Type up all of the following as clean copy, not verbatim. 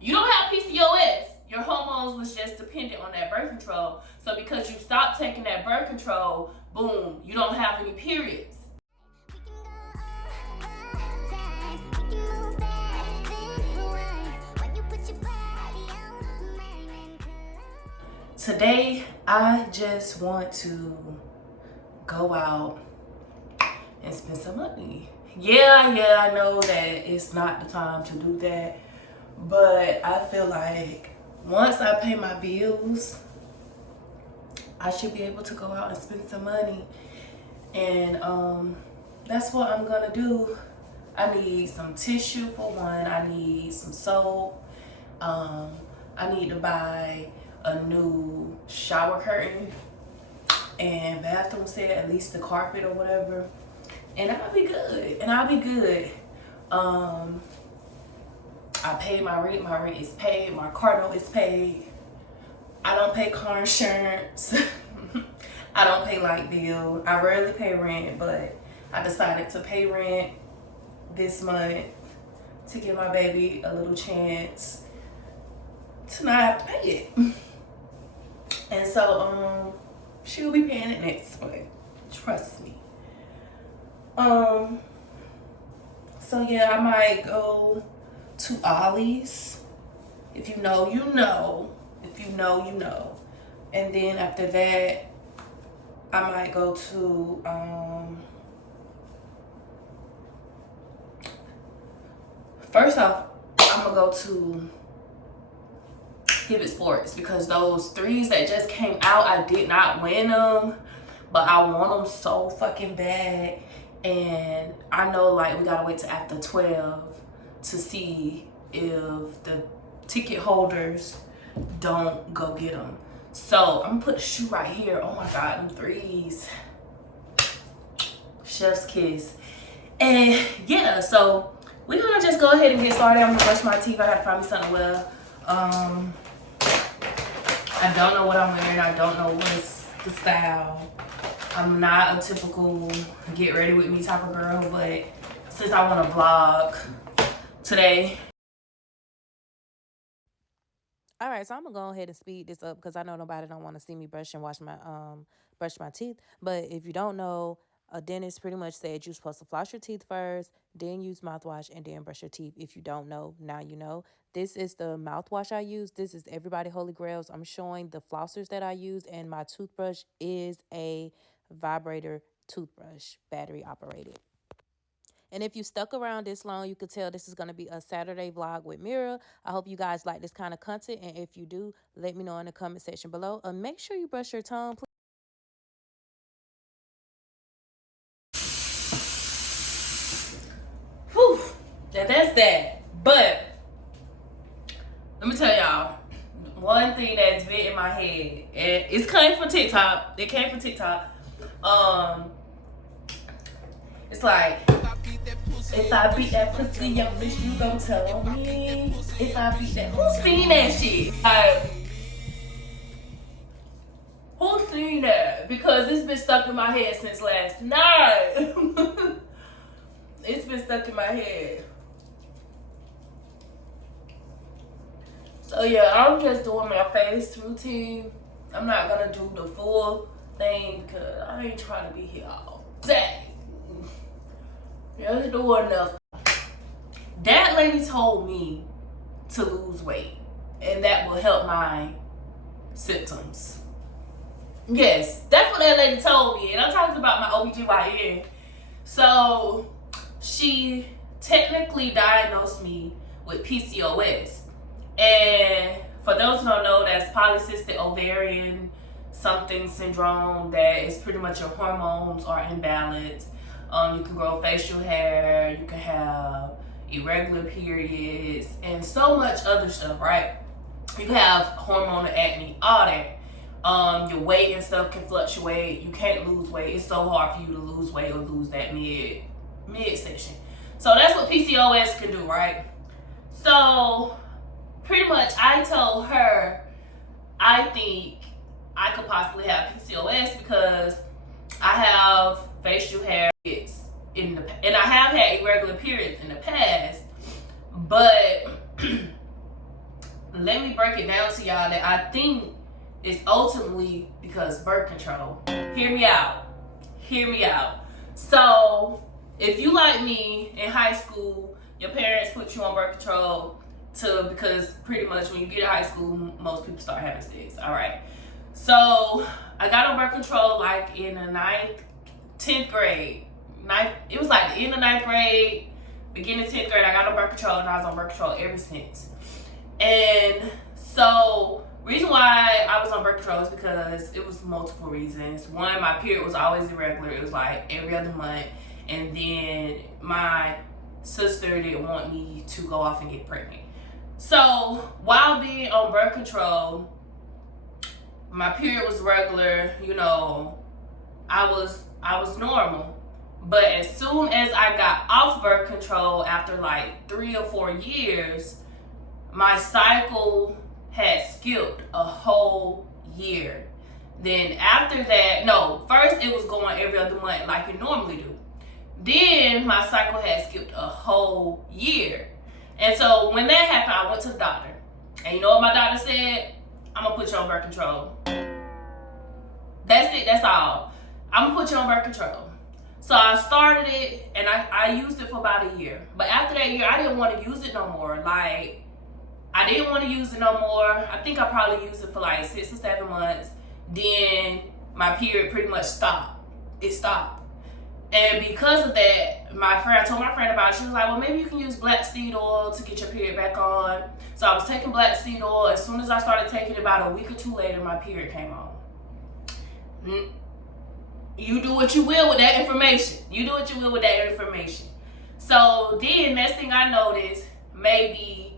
You don't have PCOS. Your hormones was just dependent on that birth control. So because you stopped taking that birth control, boom, you don't have any periods. Today, I just want to go out and spend some money. Yeah, I know that it's not the time to do that, but I feel like once I pay my bills, I should be able to go out and spend some money. And that's what I'm gonna do. I need some tissue for one. I need some soap. I need to buy a new shower curtain and bathroom set, at least the carpet or whatever. And I'll be good. I paid my rent is paid, my car note is paid. I don't pay car insurance. I don't pay light bill. I rarely pay rent, but I decided to pay rent this month to give my baby a little chance to not have to pay it. And so she'll be paying it next month. Trust me. So yeah, I might go to Ollie's. If you know, you know. If you know, you know. And then after that, I might go to first off, I'm gonna go to Pivot Sports because those threes that just came out, I did not win them, but I want them so fucking bad. And I know like we gotta wait till after 12 to see if the ticket holders don't go get them. So I'm gonna put the shoe right here. Oh my God, them threes. Chef's kiss. And yeah, so we're gonna just go ahead and get started. I'm gonna brush my teeth. I gotta find me something to wear. I don't know what I'm wearing. I don't know what's the style. I'm not a typical get ready with me type of girl, but since I want to vlog today. All right, so I'm gonna go ahead and speed this up because I know nobody don't want to see me brush and brush my teeth. But if you don't know, a dentist pretty much said you're supposed to floss your teeth first, then use mouthwash, and then brush your teeth. If you don't know, now you know. This is the mouthwash I use. This is Everybody Holy Grails. I'm showing the flossers that I use, and my toothbrush is a vibrator toothbrush, battery operated. And if you stuck around this long, you could tell this is going to be a Saturday vlog with Mira. I hope you guys like this kind of content. And if you do, let me know in the comment section below. Make sure you brush your tongue, please. Whew, that's that. But let me tell y'all one thing that's been in my head. And it's coming from TikTok. It came from TikTok. It's like, if I beat that pussy, yo, bitch, you gon' tell me. If I beat that, who seen that shit? Like, who seen that? Because it's been stuck in my head since last night. It's been stuck in my head. So yeah, I'm just doing my face routine. I'm not gonna do the full thing because I ain't trying to be here all day. Just do enough. That lady told me to lose weight and that will help my symptoms. Yes, that's what that lady told me. And I'm talking about my OBGYN. So she technically diagnosed me with PCOS. And for those who don't know, that's polycystic ovarian something syndrome. That is pretty much your hormones are imbalanced. You can grow facial hair, you can have irregular periods, and so much other stuff, right? You can have hormonal acne, all that. Your weight and stuff can fluctuate. You can't lose weight. It's so hard for you to lose weight or lose that midsection. So that's what PCOS can do, right? So pretty much I told her I think I could possibly have PCOS because I have facial hair and I have had irregular periods in the past, but let me break it down to y'all that I think it's ultimately because birth control. Hear me out. Hear me out. So, if you like me in high school, your parents put you on birth control because pretty much when you get to high school, most people start having sex. All right. So, I got on birth control like in the 10th grade. It was like the end of 9th grade, beginning of 10th grade. I got on birth control and I was on birth control ever since. And so, reason why I was on birth control is because it was multiple reasons. One, my period was always irregular. It was like every other month. And then my sister didn't want me to go off and get pregnant. So, while being on birth control, my period was regular, you know, I was normal. But as soon as I got off birth control after like 3 or 4 years, my cycle had skipped a whole year. Then after that, first it was going every other month like you normally do. Then my cycle had skipped a whole year. And so when that happened, I went to the doctor. And you know what my doctor said? I'm gonna put you on birth control. That's it, that's all. I'm gonna put you on birth control. So I started it and I used it for about a year. But after that year, I didn't want to use it no more. Like, I didn't want to use it no more. I think I probably used it for like 6 or 7 months. Then my period pretty much stopped. It stopped. And because of that, I told my friend about it. She was like, well, maybe you can use black seed oil to get your period back on. So I was taking black seed oil. As soon as I started taking it, about a week or 2 later, my period came on. You do what you will with that information. So then, next thing I noticed, maybe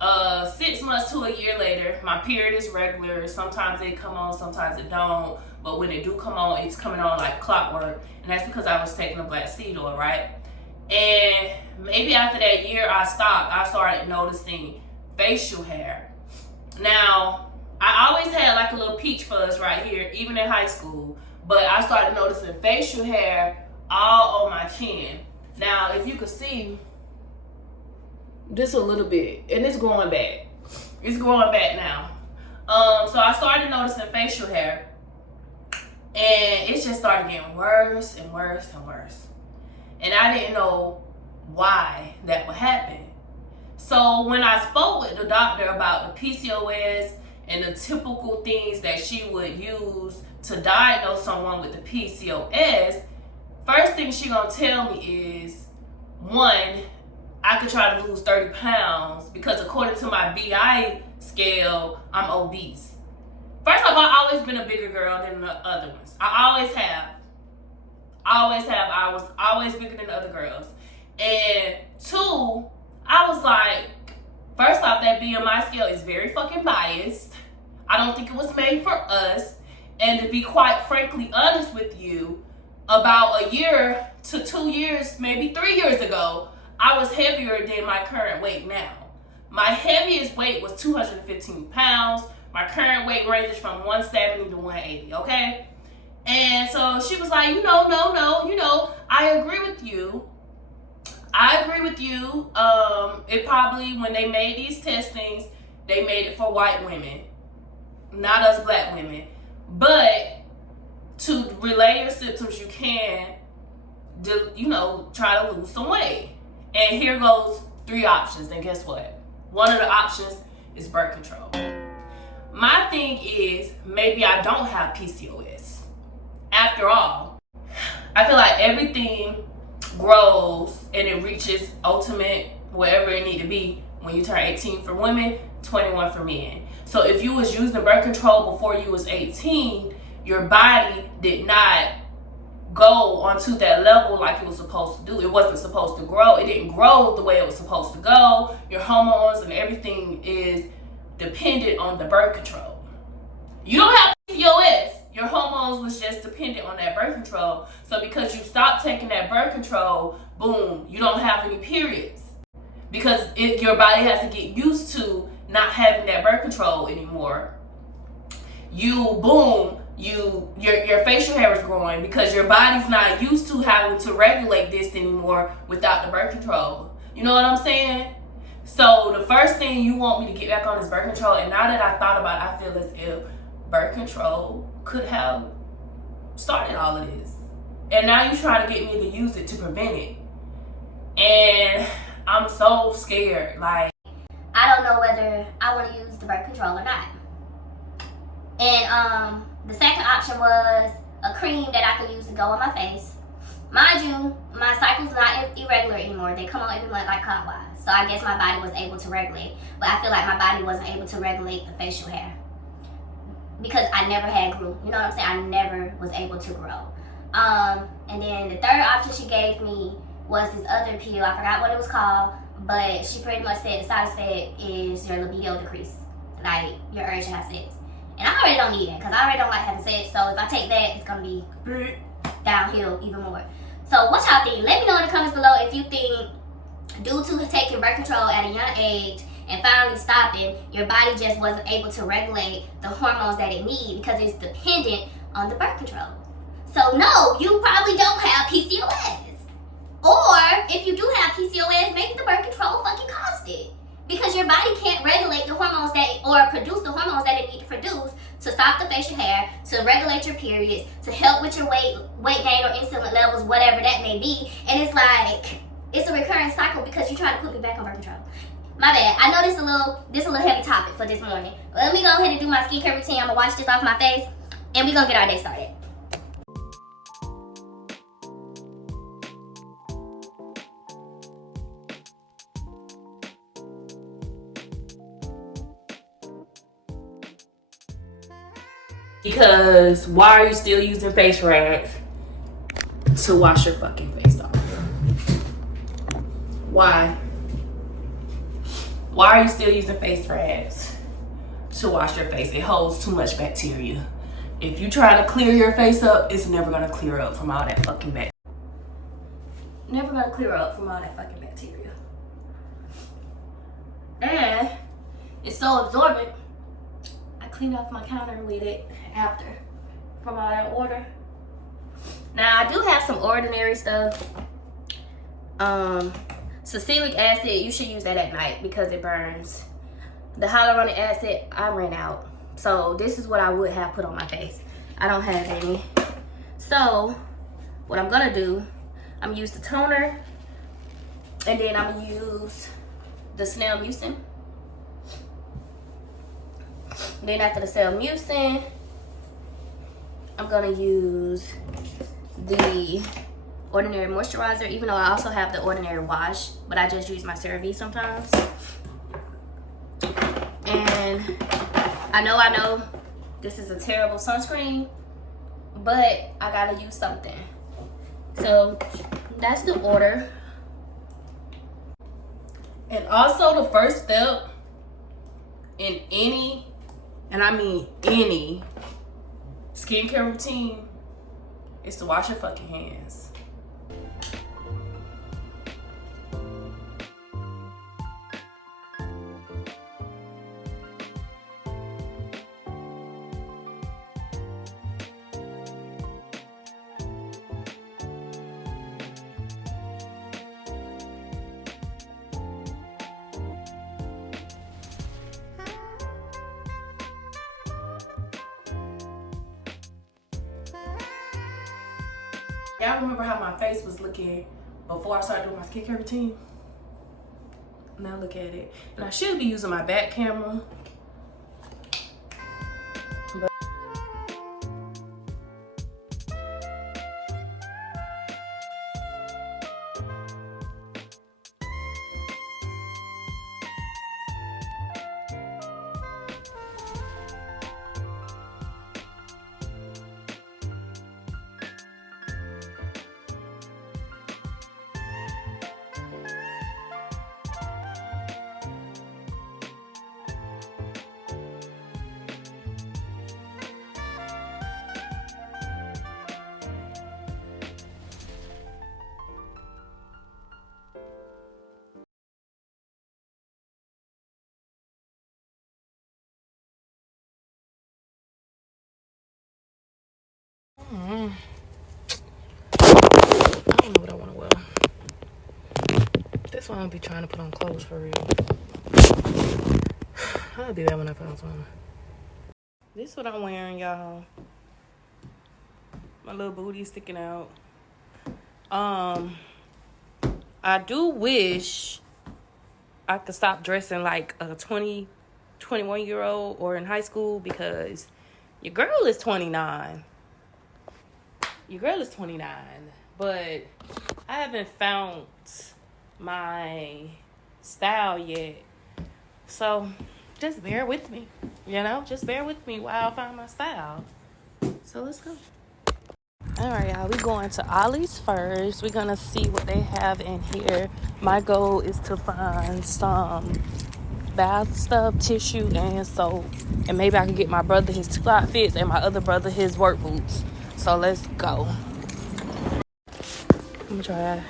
6 months to a year later, my period is regular. Sometimes they come on, sometimes it don't. But when it do come on, it's coming on like clockwork. And that's because I was taking the black seed oil, right? And maybe after that year I stopped, I started noticing facial hair. Now, I always had like a little peach fuzz right here, even in high school. But I started noticing facial hair all on my chin. Now, if you could see, just a little bit, and it's growing back. It's growing back now. So I started noticing facial hair, and it just started getting worse and worse and worse. And I didn't know why that would happen. So when I spoke with the doctor about the PCOS and the typical things that she would use to diagnose someone with the PCOS, first thing she gonna tell me is, one, I could try to lose 30 pounds because according to my BI scale, I'm obese. First off, I've always been a bigger girl than the other ones. I always have. I was always bigger than the other girls. And 2, I was like, first off, that BMI scale is very fucking biased. I don't think it was made for us. And to be quite frankly honest with you, about a year to 2 years, maybe 3 years ago, I was heavier than my current weight now. My heaviest weight was 215 pounds. My current weight ranges from 170 to 180, okay? And so she was like, no, I agree with you. It probably, when they made these testings, they made it for white women, not us black women. But to relay your symptoms, you can, try to lose some weight. And here goes 3 options. And guess what? One of the options is birth control. My thing is, maybe I don't have PCOS. After all, I feel like everything grows and it reaches ultimate wherever it need to be when you turn 18 for women, 21 for men. So if you was using birth control before you was 18, your body did not go onto that level like it was supposed to do. It wasn't supposed to grow. It didn't grow the way it was supposed to go. Your hormones and everything is dependent on the birth control. You don't have PCOS. Your hormones was just dependent on that birth control. So because you stopped taking that birth control, boom, you don't have any periods. Because your body has to get used to not having that birth control anymore. Your facial hair is growing because your body's not used to having to regulate this anymore without the birth control. You know what I'm saying? So the first thing you want me to get back on is birth control. And now that I thought about it, I feel as if birth control could have started all of this. And now you try to get me to use it to prevent it. And I'm so scared. Like, I don't know whether I want to use the birth control or not. And the second option was a cream that I could use to go on my face. Mind you, my cycle's not irregular anymore. They come on every month like clockwise. So I guess my body was able to regulate. But I feel like my body wasn't able to regulate the facial hair. Because I never had grew. You know what I'm saying? I never was able to grow. And then the third option she gave me was this other pill. I forgot what it was called. But she pretty much said the side effect is your libido decrease. Like your urge to have sex. And I already don't need it. Because I already don't like having sex. So if I take that, it's going to be downhill even more. So what y'all think? Let me know in the comments below if you think due to taking birth control at a young age and finally stopping, your body just wasn't able to regulate the hormones that it needs because it's dependent on the birth control. So no, you probably don't have PCOS. Or if you do have PCOS, maybe the birth control fucking caused it. Because your body can't regulate the hormones or produce the hormones that it needs to produce to stop the facial hair, to regulate your periods, to help with your weight gain or insulin levels, whatever that may be. And it's like, it's a recurring cycle because you're trying to put me back on birth control. My bad. I know this is a little heavy topic for this morning. But let me go ahead and do my skincare routine. I'm gonna wash this off my face and we're gonna get our day started. because why are you still using face rags to wash your fucking face off? Why? Why are you still using face rags to wash your face? It holds too much bacteria. If you try to clear your face up, it's never gonna clear up from all that fucking bacteria. Never gonna clear up from all that fucking bacteria. And it's so absorbent, I clean off my counter with it after from all that water. Now I do have some ordinary stuff. Salicylic acid, you should use that at night because it burns. The hyaluronic acid, I ran out. So this is what I would have put on my face. I don't have any. So what I'm gonna do, I'm gonna use the toner and then I'm gonna use the snail mucin. Then after the snail mucin, I'm gonna use the ordinary moisturizer, even though I also have the ordinary wash, but I just use my CeraVe sometimes. And I know this is a terrible sunscreen, but I gotta use something. So that's the order. And also the first step in any, and I mean any, skincare routine is to wash your fucking hands. Y'all remember how my face was looking before I started doing my skincare routine? Now look at it. And I should be using my back camera. But I don't know what I want to wear. This one I'll be trying to put on clothes for real. I'll do that when I find one. This is what I'm wearing, y'all. My little booty sticking out. I do wish I could stop dressing like a 20, 21-year-old or in high school, because your girl is 29. Your girl is 29. But I haven't found my style yet. So just bear with me. Just bear with me while I find my style. So let's go. All right, y'all, we going to Ollie's first. We're gonna see what they have in here. My goal is to find some bath stuff, tissue, and soap, and maybe I can get my brother his 2 outfits and my other brother his work boots. So let's go. I'm gonna try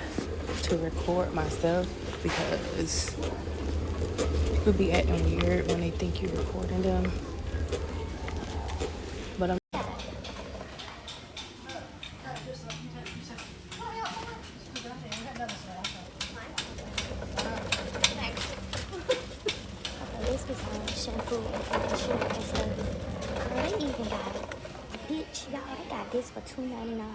to record myself because people be acting weird when they think you're recording them. But I'm This was shampoo and conditioner and stuff. Girl, they even got bitch, y'all. They got this for $2.99.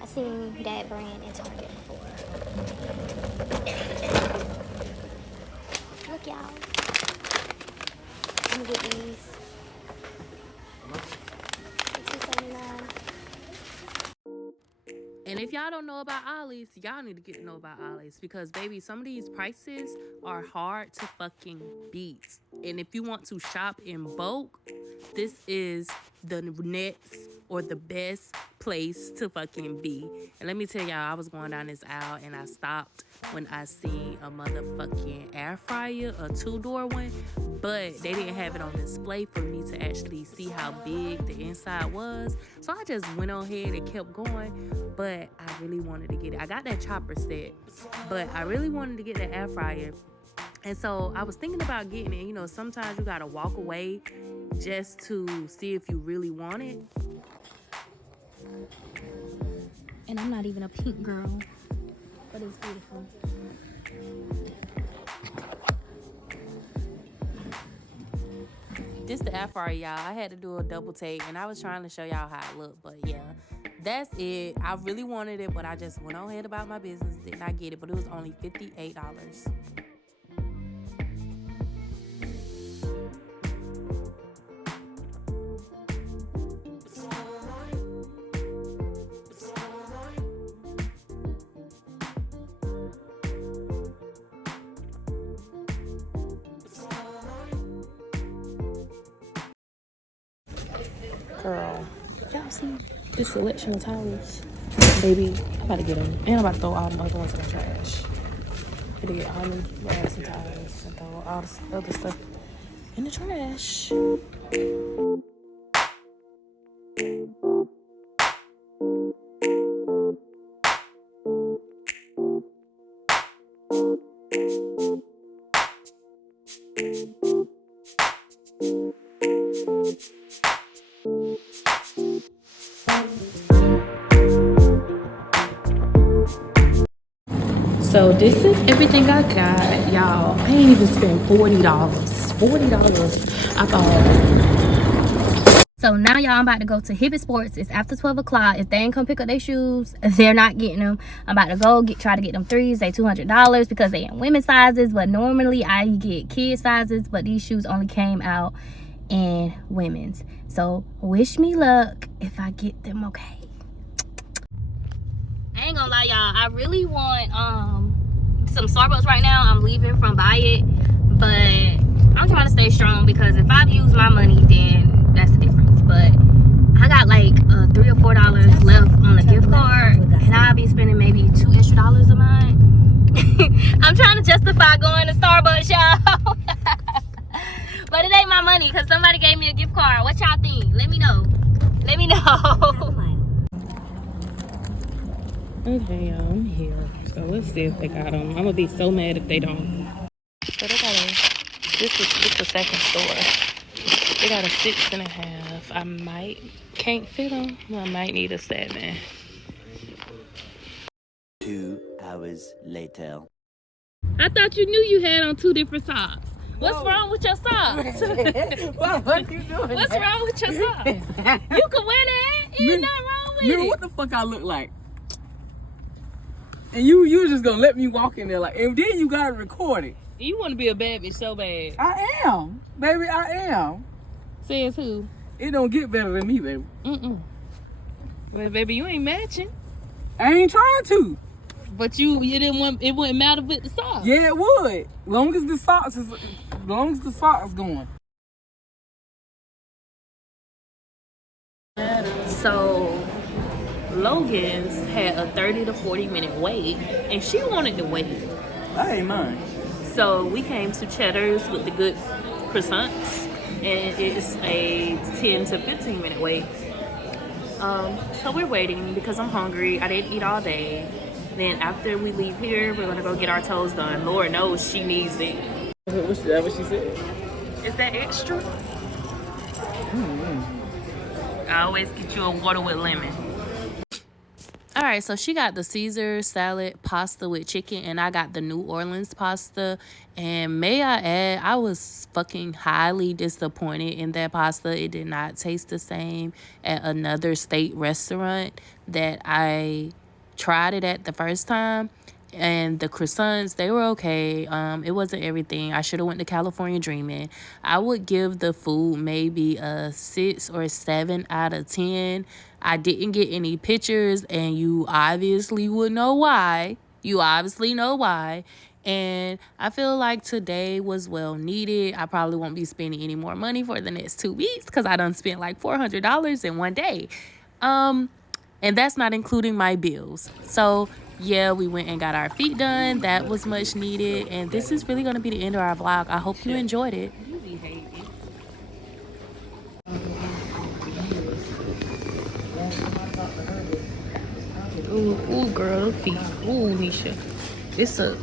I seen that brand in Target before. Look, y'all. I'm gonna get these. $2.79. And if y'all don't know about Ollie's, y'all need to get to know about Ollie's, because baby, some of these prices are hard to fucking beat. And if you want to shop in bulk, this is the next or the best place to fucking be. And let me tell y'all, I was going down this aisle and I stopped when I seen a motherfucking air fryer, a 2-door one, but they didn't have it on display for me to actually see how big the inside was. So I just went on ahead and kept going, but I really wanted to get it. I got that chopper set, but I really wanted to get the air fryer. And so I was thinking about getting it. Sometimes you gotta walk away just to see if you really want it. And I'm not even a pink girl, but it's beautiful. This the air fryer, y'all. I had to do a double take, and I was trying to show y'all how it looked, but yeah, that's it. I really wanted it, but I just went on ahead about my business. Did not get it, but it was only $58. Girl, y'all see this selection of towels? Baby, I'm about to get them. And I'm about to throw all the other ones in the trash. I'm gonna get all the rags and towels and throw all the other stuff in the trash. So this is everything I got, y'all. I ain't even spent $40. I thought. So now y'all, I'm about to go to Hibbett Sports. It's after 12 o'clock. If they ain't come pick up their shoes, they're not getting them. I'm about to go try to get them threes. They $200 because they in women's sizes, but normally I get kid sizes, but these shoes only came out in women's. So wish me luck if I get them, okay? I ain't gonna lie, y'all. I really want some Starbucks right now. I'm leaving from Buy It, but I'm trying to stay strong because if I've used my money, then that's the difference. But I got like $3 or $4 left on a gift card, and I'll be spending maybe $2 extra a month. I'm trying to justify going to Starbucks, y'all. But it ain't my money because somebody gave me a gift card. What y'all think? Let me know. Let me know. Okay, y'all, I'm here. So let's see if they got them. I'm gonna be so mad if they don't. So they got this is the second store. They got a 6.5. I can't fit them. I might need a 7. 2 hours later. I thought you knew you had on 2 different socks. What's wrong with your socks? What you doing? What's wrong with your socks? You can wear that. Ain't nothing wrong with Mirror, it. what the fuck I look like? And you just gonna let me walk in there like, and then you gotta record it. You want to be a bad bitch so bad. I am, baby, I am. Says who? It don't get better than me, baby. Well, baby, you ain't matching. I ain't trying to. But you didn't want, it wouldn't matter with the socks. Yeah, it would. Long as the socks going. So Logan's had a 30 to 40 minute wait, and she wanted to wait. I ain't mine. So we came to Cheddar's with the good croissants, and it's a 10 to 15 minute wait. So we're waiting because I'm hungry. I didn't eat all day. Then after we leave here, we're gonna go get our toes done. Lord knows she needs it. What's that? What she said? Is that extra? I always get you a water with lemon. All right, so she got the Caesar salad pasta with chicken, and I got the New Orleans pasta. And may I add, I was fucking highly disappointed in that pasta. It did not taste the same at another state restaurant that I tried it at the first time. And the croissants, they were okay. It wasn't everything. I should have went to California Dreaming. I would give the food maybe a 6 or 7 out of 10. I didn't get any pictures, and you obviously would know why. You obviously know why. And I feel like today was well needed. I probably won't be spending any more money for the next 2 weeks because I done spent like $400 in one day. And that's not including my bills. So yeah, we went and got our feet done. That was much needed. And this is really going to be the end of our vlog. I hope you enjoyed it. Ooh, girl, those feet. Ooh, Nisha. It's a...